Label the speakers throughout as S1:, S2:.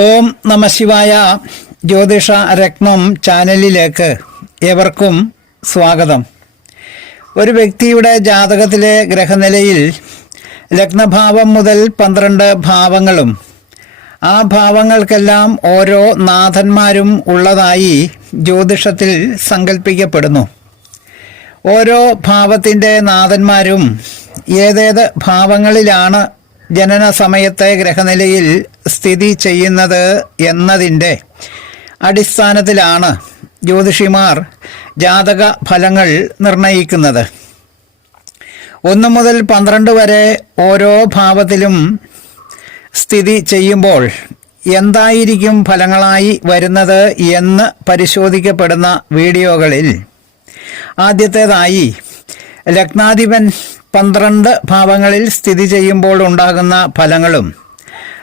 S1: ഓം നമ ശിവായ ജ്യോതിഷ രത്നം ചാനലിലേക്ക് ഏവർക്കും സ്വാഗതം. ഒരു വ്യക്തിയുടെ ജാതകത്തിലെ ഗ്രഹനിലയിൽ ലഗ്നഭാവം മുതൽ പന്ത്രണ്ട് ഭാവങ്ങളും ആ ഭാവങ്ങൾക്കെല്ലാം ഓരോ നാഥന്മാരും ഉള്ളതായി ജ്യോതിഷത്തിൽ സങ്കല്പിക്കപ്പെടുന്നു ഓരോ ഭാവത്തിന്റെ നാഥന്മാരും ഏതേത് ഭാവങ്ങളിലാണ് ജനന സമയത്തെ ഗ്രഹനിലയിൽ സ്ഥിതി ചെയ്യുന്നത് എന്നതിന്റെ അടിസ്ഥാനത്തിലാണ് ജ്യോതിഷിമാർ ജാതക ഫലങ്ങൾ നിർണയിക്കുന്നത്. ഒന്ന് മുതൽ പന്ത്രണ്ട് വരെ ഓരോ ഭാവത്തിലും സ്ഥിതി ചെയ്യുമ്പോൾ എന്തായിരിക്കും ഫലങ്ങളായി വരുന്നത് എന്ന് പരിശോധിക്കപ്പെടുന്ന വീഡിയോകളിൽ. ആദ്യത്തേതായി ലഗ്നാധിപൻ പന്ത്രണ്ട് ഭാവങ്ങളിൽ സ്ഥിതി ചെയ്യുമ്പോൾ ഉണ്ടാകുന്ന ഫലങ്ങളും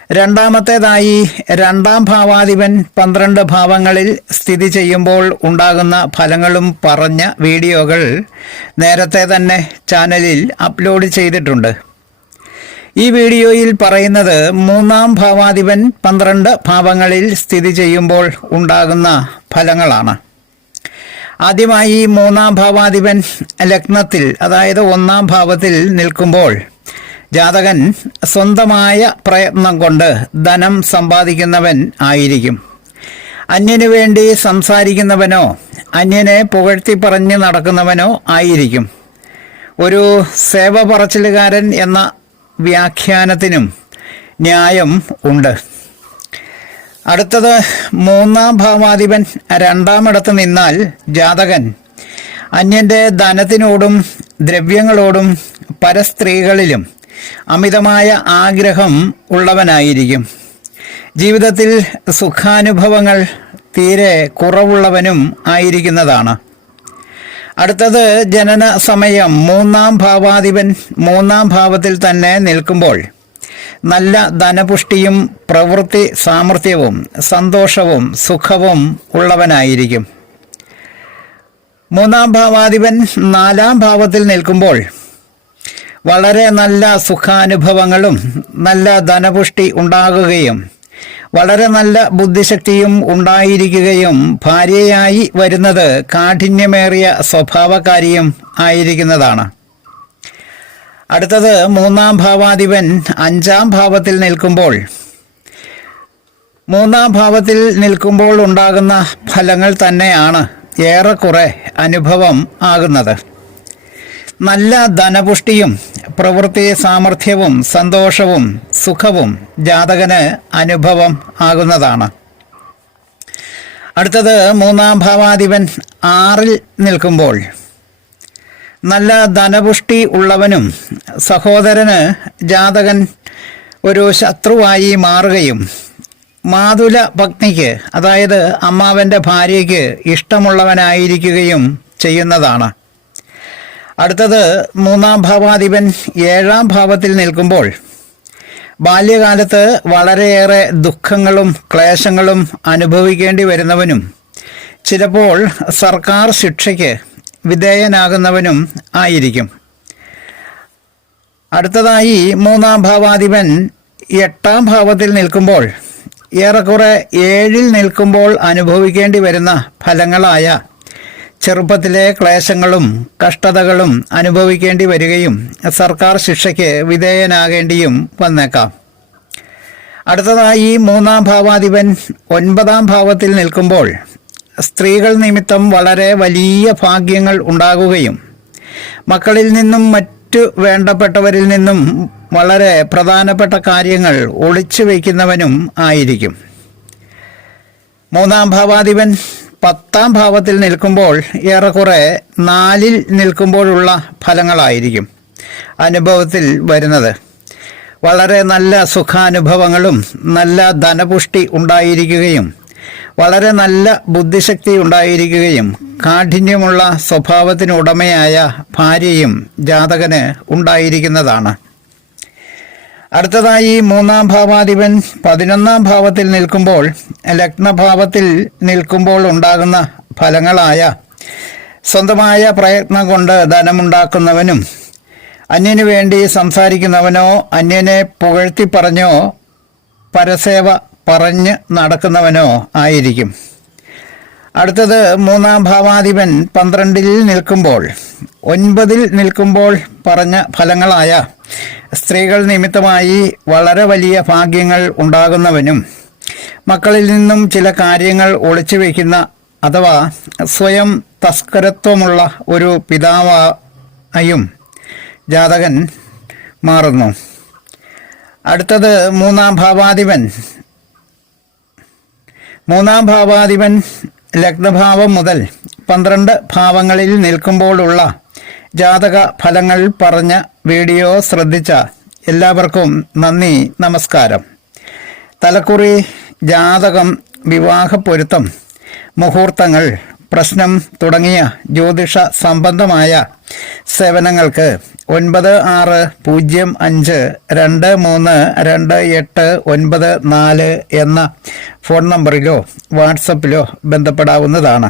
S1: രണ്ടാമത്തേതായി രണ്ടാം ഭാവാധിപൻ പന്ത്രണ്ട് ഭാവങ്ങളിൽ സ്ഥിതി ചെയ്യുമ്പോൾ ഉണ്ടാകുന്ന ഫലങ്ങളും പറഞ്ഞ വീഡിയോകൾ നേരത്തെ തന്നെ ചാനലിൽ അപ്ലോഡ് ചെയ്തിട്ടുണ്ട്. ഈ വീഡിയോയിൽ പറയുന്നത് മൂന്നാം ഭാവാധിപൻ പന്ത്രണ്ട് ഭാവങ്ങളിൽ സ്ഥിതി ചെയ്യുമ്പോൾ ഉണ്ടാകുന്ന ഫലങ്ങളാണ്. ആദ്യമായി മൂന്നാം ഭാവാധിപൻ ലഗ്നത്തിൽ അതായത് ഒന്നാം ഭാവത്തിൽ നിൽക്കുമ്പോൾ ജാതകൻ സ്വന്തമായ പ്രയത്നം കൊണ്ട് ധനം സമ്പാദിക്കുന്നവൻ ആയിരിക്കും. അന്യനു വേണ്ടി സംസാരിക്കുന്നവനോ അന്യനെ പുകഴ്ത്തി പറഞ്ഞ് നടക്കുന്നവനോ ആയിരിക്കും. ഒരു സേവ പറച്ചിലുകാരൻ എന്ന വ്യാഖ്യാനത്തിനും ന്യായം ഉണ്ട്. അടുത്തത് മൂന്നാം ഭാവാധിപൻ രണ്ടാമിടത്ത് നിന്നാൽ ജാതകൻ അന്യന്റെ ധനത്തിനോടും ദ്രവ്യങ്ങളോടും പരസ്ത്രീകളിലും അമിതമായ ആഗ്രഹം ഉള്ളവനായിരിക്കും. ജീവിതത്തിൽ സുഖാനുഭവങ്ങൾ തീരെ കുറവുള്ളവനും ആയിരിക്കുന്നതാണ്. അടുത്തത് ജനന സമയം. മൂന്നാം ഭാവാധിപൻ മൂന്നാം ഭാവത്തിൽ തന്നെ നിൽക്കുമ്പോൾ നല്ല ധനപുഷ്ടിയും പ്രവൃത്തി സാമർഥ്യവും സന്തോഷവും സുഖവും ഉള്ളവനായിരിക്കും. മൂന്നാം ഭാവാധിപൻ നാലാം ഭാവത്തിൽ നിൽക്കുമ്പോൾ വളരെ നല്ല സുഖാനുഭവങ്ങളും നല്ല ധനപുഷ്ടി ഉണ്ടാകുകയും വളരെ നല്ല ബുദ്ധിശക്തിയും ഉണ്ടായിരിക്കുകയും ഭാര്യയായി വരുന്നത് കാഠിന്യമേറിയ സ്വഭാവകാരിയും ആയിരിക്കുന്നതാണ്. അടുത്തത് മൂന്നാം ഭാവാധിപൻ അഞ്ചാം ഭാവത്തിൽ നിൽക്കുമ്പോൾ. മൂന്നാം ഭാവത്തിൽ നിൽക്കുമ്പോൾ ഉണ്ടാകുന്ന ഫലങ്ങൾ തന്നെയാണ് ഏറെക്കുറെ അനുഭവം ആകുന്നത്. നല്ല ധനപുഷ്ടിയും പ്രവൃത്തി സാമർഥ്യവും സന്തോഷവും സുഖവും ജാതകന് അനുഭവം ആകുന്നതാണ്. അടുത്തത് മൂന്നാം ഭാവാധിപൻ ആറിൽ നിൽക്കുമ്പോൾ നല്ല ധനപുഷ്ടി ഉള്ളവനും സഹോദരന് ജാതകൻ ഒരു ശത്രുവായി മാറുകയും മാതുല പത്നിക്ക് അതായത് അമ്മാവന്റെ ഭാര്യയ്ക്ക് ഇഷ്ടമുള്ളവനായിരിക്കുകയും ചെയ്യുന്നതാണ്. അടുത്തത് മൂന്നാം ഭാവാധിപൻ ഏഴാം ഭാവത്തിൽ നിൽക്കുമ്പോൾ ബാല്യകാലത്ത് വളരെയേറെ ദുഃഖങ്ങളും ക്ലേശങ്ങളും അനുഭവിക്കേണ്ടി വരുന്നവനും ചിലപ്പോൾ സർക്കാർ ശിക്ഷയ്ക്ക് വിധേയനാകുന്നവനും ആയിരിക്കും. അടുത്തതായി മൂന്നാം ഭാവാധിപൻ എട്ടാം ഭാവത്തിൽ നിൽക്കുമ്പോൾ ഏറെക്കുറെ ഏഴിൽ നിൽക്കുമ്പോൾ അനുഭവിക്കേണ്ടി വരുന്ന ഫലങ്ങളായ ചെറുപ്പത്തിലെ ക്ലേശങ്ങളും കഷ്ടതകളും അനുഭവിക്കേണ്ടി വരികയും സർക്കാർ ശിക്ഷയ്ക്ക് വിധേയനാകേണ്ടിയും വന്നേക്കാം. അടുത്തതായി മൂന്നാം ഭാവാധിപൻ ഒൻപതാം ഭാവത്തിൽ നിൽക്കുമ്പോൾ സ്ത്രീകൾ നിമിത്തം വളരെ വലിയ ഭാഗ്യങ്ങൾ ഉണ്ടാകുകയും മക്കളിൽ നിന്നും മറ്റു വേണ്ടപ്പെട്ടവരിൽ നിന്നും വളരെ പ്രധാനപ്പെട്ട കാര്യങ്ങൾ ഒളിച്ചു വയ്ക്കുന്നവനും ആയിരിക്കും. മൂന്നാം ഭാവാധിപൻ പത്താം ഭാവത്തിൽ നിൽക്കുമ്പോൾ ഏറെക്കുറെ നാലിൽ നിൽക്കുമ്പോഴുള്ള ഫലങ്ങളായിരിക്കും അനുഭവത്തിൽ വരുന്നത്. വളരെ നല്ല സുഖാനുഭവങ്ങളും നല്ല ധനപുഷ്ടി ഉണ്ടായിരിക്കുകയും വളരെ നല്ല ബുദ്ധിശക്തി ഉണ്ടായിരിക്കുകയും കാഠിന്യമുള്ള സ്വഭാവത്തിനുടമയായ ഭാര്യയും ജാതകന് ഉണ്ടായിരിക്കുന്നതാണ്. അടുത്തതായി മൂന്നാം ഭാവാധിപൻ പതിനൊന്നാം ഭാവത്തിൽ നിൽക്കുമ്പോൾ ലഗ്നഭാവത്തിൽ നിൽക്കുമ്പോൾ ഉണ്ടാകുന്ന ഫലങ്ങളായ സ്വന്തമായ പ്രയത്നം കൊണ്ട് ധനമുണ്ടാക്കുന്നവനും അന്യനു വേണ്ടി സംസാരിക്കുന്നവനോ അന്യനെ പുകഴ്ത്തി പറഞ്ഞോ പരസേവ പറഞ്ഞ് നടക്കുന്നവനോ ആയിരിക്കും. അടുത്തത് മൂന്നാം ഭാവാധിപൻ പന്ത്രണ്ടിൽ നിൽക്കുമ്പോൾ ഒൻപതിൽ നിൽക്കുമ്പോൾ പറഞ്ഞ ഫലങ്ങളായ സ്ത്രീകൾ നിമിത്തമായി വളരെ വലിയ ഭാഗ്യങ്ങൾ ഉണ്ടാകുന്നവനും മക്കളിൽ നിന്നും ചില കാര്യങ്ങൾ ഒളിച്ചു വയ്ക്കുന്ന അഥവാ സ്വയം തസ്കരത്വമുള്ള ഒരു പിതാവായും ജാതകൻ മാറുന്നു. അടുത്തത് മൂന്നാം ഭാവാധിപൻ. മൂന്നാം ഭാവാധിപൻ ലഗ്നഭാവം മുതൽ പന്ത്രണ്ട് ഭാവങ്ങളിൽ നിൽക്കുമ്പോഴുള്ള ജാതക ഫലങ്ങൾ പറഞ്ഞ വീഡിയോ ശ്രദ്ധിച്ച എല്ലാവർക്കും നന്ദി നമസ്കാരം. തലക്കുറി ജാതകം വിവാഹപ്പൊരുത്തം മുഹൂർത്തങ്ങൾ പ്രശ്നം തുടങ്ങിയ ജ്യോതിഷ സംബന്ധമായ സേവനങ്ങൾക്ക് ഒൻപത് ആറ് പൂജ്യം അഞ്ച് രണ്ട് മൂന്ന് രണ്ട് എട്ട് ഒൻപത് നാല് എന്ന ഫോൺ നമ്പറിലോ വാട്സപ്പിലോ ബന്ധപ്പെടാവുന്നതാണ്.